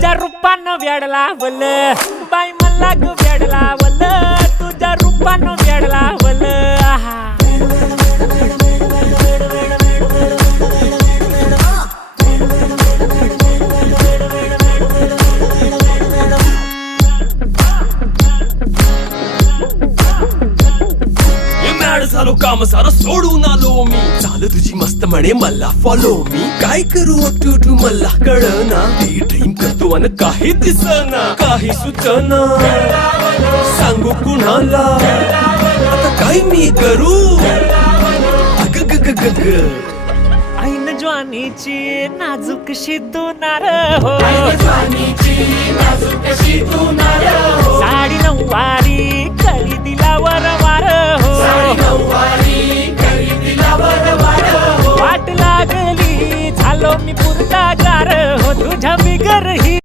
तुझ्या रूपानं वेड लावल बाई मला ग वेड लावल तुझ्या रूपानं वेड लावल आहा झालो काम सारं सोडून आलो मी चाल तुझी मस्त म्हणे मला फॉलो मी काय करू टू मला कळना ती ड्रीम करतो अन काही दिसना काही सुचना सांगू कुणाला आता काय मी करू अग ग ग ग ग ऐन ज्वानीची नाजूकशी तू नार हो साडी नऊवारी करी दिला वरवार हो वाट लागली झालो मी पुरता गार हो तुझ्या बिगर ही